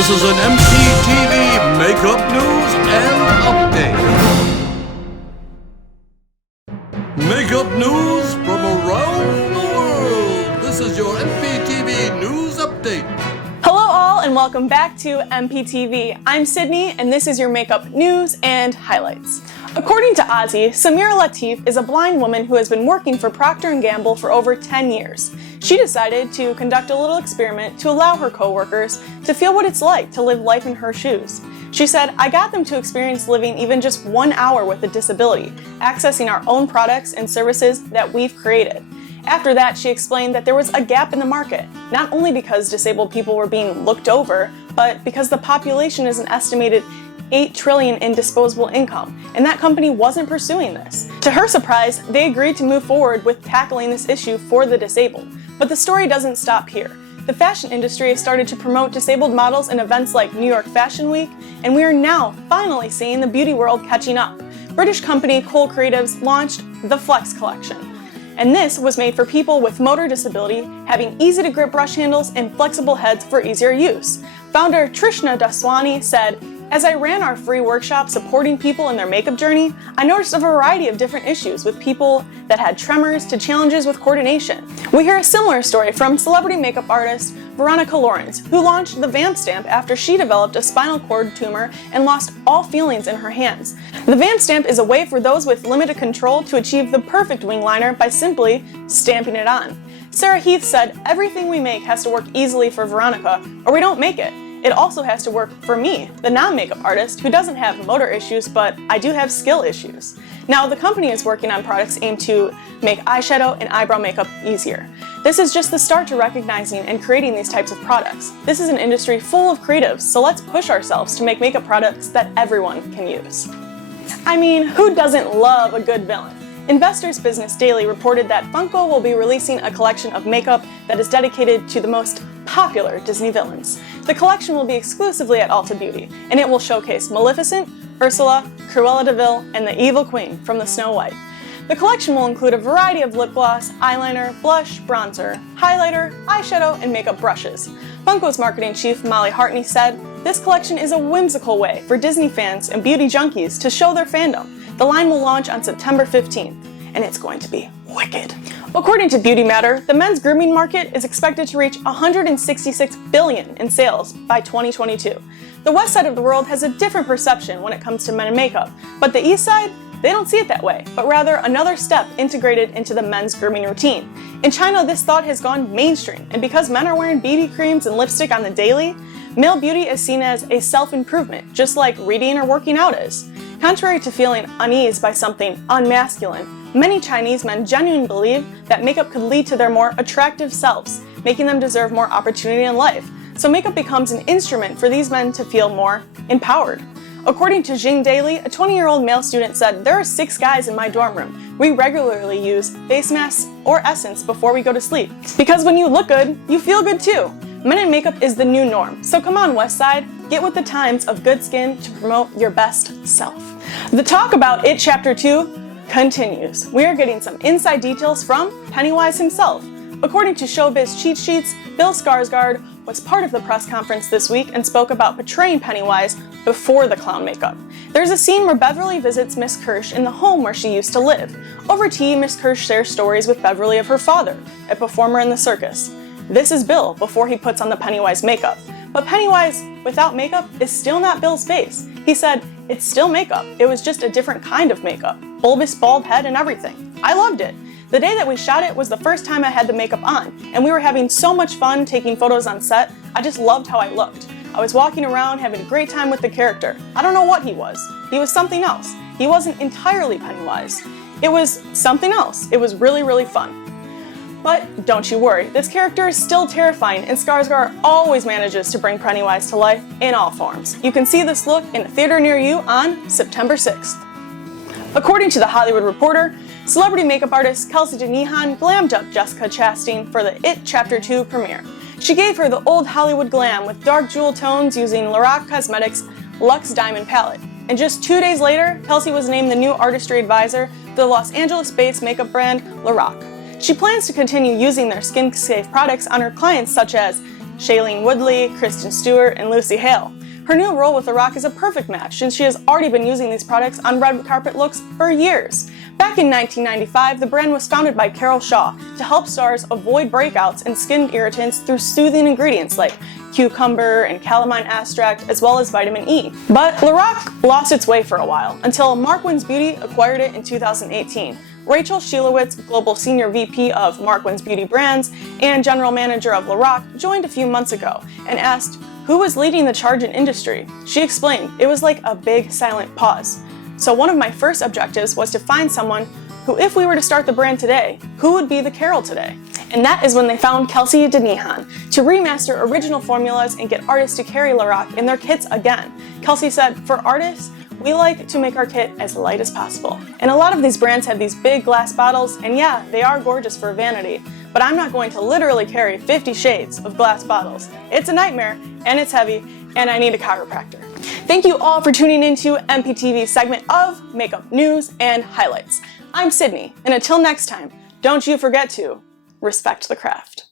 This is an MPTV makeup news and update. Makeup news from around the world. This is your MPTV news update. Hello all and welcome back to MPTV. I'm Sydney and this is your makeup news and highlights. According to Ozzy, Samira Latif is a blind woman who has been working for Procter & Gamble for over 10 years. She decided to conduct a little experiment to allow her coworkers to feel what it's like to live life in her shoes. She said, "I got them to experience living even just 1 hour with a disability, accessing our own products and services that we've created." After that, she explained that there was a gap in the market, not only because disabled people were being looked over, but because the population is an estimated 8 trillion in disposable income, and that company wasn't pursuing this. To her surprise, they agreed to move forward with tackling this issue for the disabled. But the story doesn't stop here. The fashion industry has started to promote disabled models in events like New York Fashion Week, and we are now finally seeing the beauty world catching up. British company Cole Creatives launched the Flex collection. And this was made for people with motor disability, having easy-to-grip brush handles and flexible heads for easier use. Founder Trishna Daswani said, "As I ran our free workshop supporting people in their makeup journey, I noticed a variety of different issues with people that had tremors to challenges with coordination." We hear a similar story from celebrity makeup artist Veronica Lawrence, who launched the Vamp Stamp after she developed a spinal cord tumor and lost all feelings in her hands. The Vamp Stamp is a way for those with limited control to achieve the perfect wing liner by simply stamping it on. Sarah Heath said, "Everything we make has to work easily for Veronica, or we don't make it. It also has to work for me, the non-makeup artist who doesn't have motor issues, but I do have skill issues." Now, the company is working on products aimed to make eyeshadow and eyebrow makeup easier. This is just the start to recognizing and creating these types of products. This is an industry full of creatives, so let's push ourselves to make makeup products that everyone can use. I mean, who doesn't love a good villain? Investors Business Daily reported that Funko will be releasing a collection of makeup that is dedicated to the most popular Disney villains. The collection will be exclusively at Ulta Beauty, and it will showcase Maleficent, Ursula, Cruella de Vil, and the Evil Queen from the Snow White. The collection will include a variety of lip gloss, eyeliner, blush, bronzer, highlighter, eyeshadow, and makeup brushes. Funko's marketing chief Molly Hartney said, "This collection is a whimsical way for Disney fans and beauty junkies to show their fandom. The line will launch on September 15th, and it's going to be wicked." According to Beauty Matter, the men's grooming market is expected to reach $166 billion in sales by 2022. The west side of the world has a different perception when it comes to men and makeup, but the east side, they don't see it that way, but rather another step integrated into the men's grooming routine. In China, this thought has gone mainstream, and because men are wearing BB creams and lipstick on the daily, male beauty is seen as a self-improvement, just like reading or working out is. Contrary to feeling unease by something unmasculine, many Chinese men genuinely believe that makeup could lead to their more attractive selves, making them deserve more opportunity in life. So makeup becomes an instrument for these men to feel more empowered. According to Jing Daily, a 20-year-old male student said, "There are 6 guys in my dorm room. We regularly use face masks or essence before we go to sleep. Because when you look good, you feel good too." Men in makeup is the new norm, so come on Westside, get with the times of good skin to promote your best self. The talk about It Chapter 2 continues. We are getting some inside details from Pennywise himself. According to Showbiz Cheat Sheets, Bill Skarsgård was part of the press conference this week and spoke about portraying Pennywise before the clown makeup. There's a scene where Beverly visits Miss Kirsch in the home where she used to live. Over tea, Miss Kirsch shares stories with Beverly of her father, a performer in the circus. This is Bill before he puts on the Pennywise makeup. But Pennywise without makeup is still not Bill's face. He said, "It's still makeup. It was just a different kind of makeup. Bulbous bald head and everything. I loved it. The day that we shot it was the first time I had the makeup on, and we were having so much fun taking photos on set. I just loved how I looked. I was walking around having a great time with the character. I don't know what he was. He was something else. He wasn't entirely Pennywise. It was something else. It was really, really fun." But don't you worry, this character is still terrifying, and Skarsgård always manages to bring Pennywise to life in all forms. You can see this look in a theater near you on September 6th. According to The Hollywood Reporter, celebrity makeup artist Kelsey DeNehan glammed up Jessica Chastain for the It Chapter 2 premiere. She gave her the old Hollywood glam with dark jewel tones using Lorac Cosmetics' Luxe Diamond Palette. And just 2 days later, Kelsey was named the new artistry advisor for the Los Angeles-based makeup brand Lorac. She plans to continue using their skin-safe products on her clients such as Shailene Woodley, Kristen Stewart, and Lucy Hale. Her new role with Lorac is a perfect match since she has already been using these products on red carpet looks for years. Back in 1995, the brand was founded by Carol Shaw to help stars avoid breakouts and skin irritants through soothing ingredients like cucumber and calamine extract, as well as vitamin E. But Lorac lost its way for a while until Markwins Beauty acquired it in 2018. Rachel Shielowitz, Global Senior VP of Markwins Beauty Brands and General Manager of Lorac, joined a few months ago and asked who was leading the charge in industry. She explained it was like a big silent pause. So one of my first objectives was to find someone who, if we were to start the brand today, who would be the Carol today? And that is when they found Kelsey Denihan to remaster original formulas and get artists to carry Lorac in their kits again. Kelsey said, for artists, we like to make our kit as light as possible. And a lot of these brands have these big glass bottles, and yeah, they are gorgeous for vanity, but I'm not going to literally carry 50 shades of glass bottles. It's a nightmare, and it's heavy, and I need a chiropractor. Thank you all for tuning into MPTV's segment of Makeup News and Highlights. I'm Sydney, and until next time, don't you forget to respect the craft.